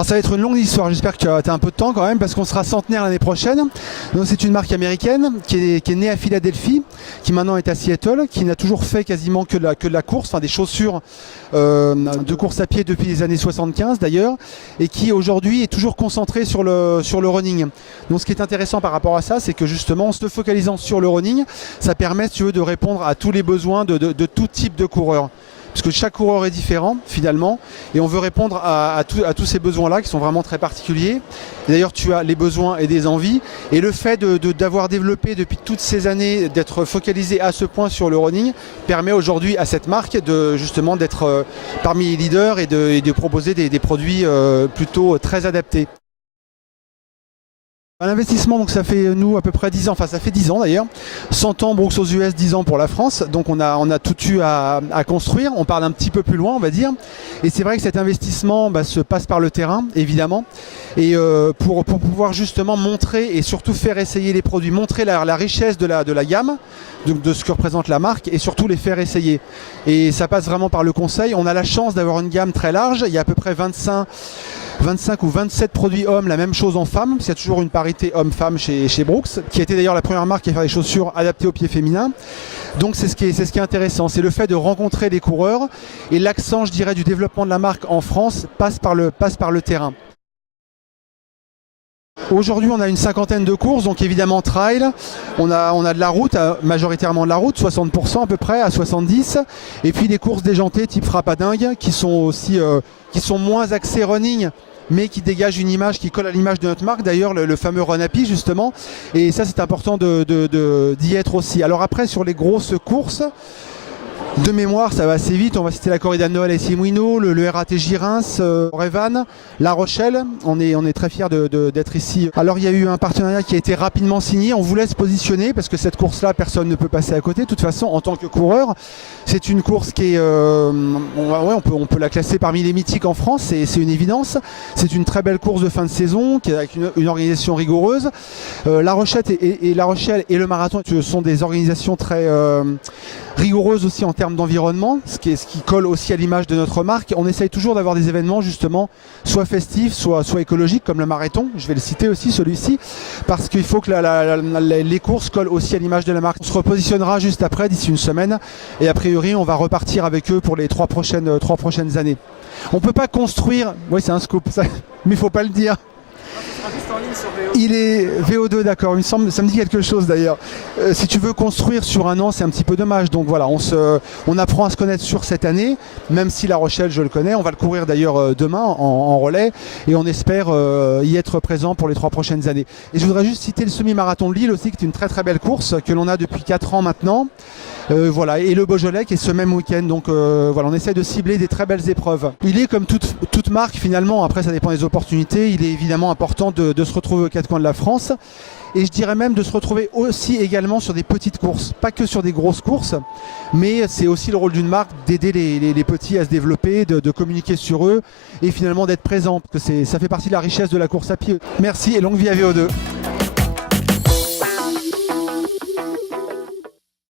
Alors ça va être une longue histoire, j'espère que tu as un peu de temps quand même, parce qu'on sera centenaire l'année prochaine. Donc c'est une marque américaine qui est née à Philadelphie, qui maintenant est à Seattle, qui n'a toujours fait quasiment que de la course, enfin des chaussures de course à pied depuis les années 75 d'ailleurs, et qui aujourd'hui est toujours concentrée sur le running. Donc ce qui est intéressant par rapport à ça, c'est que justement en se focalisant sur le running, ça permet, si tu veux, de répondre à tous les besoins de tout type de coureurs. Parce que chaque coureur est différent finalement, et on veut répondre à tous ces besoins-là qui sont vraiment très particuliers. D'ailleurs, tu as les besoins et des envies, et le fait d'avoir développé depuis toutes ces années, d'être focalisé à ce point sur le running, permet aujourd'hui à cette marque justement d'être parmi les leaders et de proposer des produits plutôt très adaptés. L'investissement, donc ça fait nous à peu près 10 ans, enfin ça fait 10 ans d'ailleurs, 100 ans Brooks aux US, 10 ans pour la France, donc on a tout eu à construire, on parle un petit peu plus loin on va dire, et c'est vrai que cet investissement se passe par le terrain évidemment, et pour pouvoir justement montrer et surtout faire essayer les produits, montrer la richesse de la gamme, de ce que représente la marque, et surtout les faire essayer. Et ça passe vraiment par le conseil. On a la chance d'avoir une gamme très large, il y a à peu près 25 ou 27 produits hommes, la même chose en femmes, parce qu'il y a toujours une parité homme-femme chez Brooks, qui était d'ailleurs la première marque à faire des chaussures adaptées aux pieds féminins. Donc c'est ce qui est intéressant, c'est le fait de rencontrer les coureurs, et l'accent, je dirais, du développement de la marque en France passe par le terrain. Aujourd'hui, on a une cinquantaine de courses, donc évidemment trail, on a de la route, majoritairement de la route, 60% à peu près, à 70%, et puis des courses déjantées type frappadingue, qui sont aussi qui sont moins axées running, mais qui dégagent une image qui colle à l'image de notre marque, d'ailleurs le fameux Run Happy justement, et ça c'est important d'y être aussi. Alors après, sur les grosses courses, de mémoire, ça va assez vite. On va citer la corrida de Noël à Issy-Moulineaux, le RATJ Reims, Révannes, La Rochelle. On est très fiers d'être ici. Alors il y a eu un partenariat qui a été rapidement signé. On voulait se positionner parce que cette course-là, personne ne peut passer à côté. De toute façon, en tant que coureur, c'est une course qui est, on peut la classer parmi les mythiques en France. C'est une évidence. C'est une très belle course de fin de saison avec une organisation rigoureuse. La Rochelle et le marathon sont des organisations très rigoureuses aussi en termes d'environnement, ce qui colle aussi à l'image de notre marque. On essaye toujours d'avoir des événements justement soit festifs, soit écologiques, comme le marathon, je vais le citer aussi celui-ci, parce qu'il faut que les courses collent aussi à l'image de la marque. On se repositionnera juste après, d'ici une semaine, et a priori on va repartir avec eux pour les trois prochaines années. On ne peut pas construire, oui c'est un scoop, ça, mais il ne faut pas le dire. Il est VO2, d'accord, il me semble, ça me dit quelque chose d'ailleurs. Si tu veux construire sur un an, c'est un petit peu dommage. Donc voilà, on apprend à se connaître sur cette année, même si La Rochelle, je le connais. On va le courir d'ailleurs demain en relais, et on espère y être présent pour les 3 prochaines années. Et je voudrais juste citer le semi-marathon de Lille aussi, qui est une très très belle course que l'on a depuis 4 ans maintenant. Voilà, et le Beaujolais qui est ce même week-end. Donc voilà, on essaie de cibler des très belles épreuves. Il est comme toute marque finalement, après ça dépend des opportunités, il est évidemment important de se retrouver aux 4 coins de la France. Et je dirais même de se retrouver aussi également sur des petites courses, pas que sur des grosses courses, mais c'est aussi le rôle d'une marque d'aider les petits à se développer, de communiquer sur eux et finalement d'être présent, parce que ça fait partie de la richesse de la course à pied. Merci et longue vie à VO2.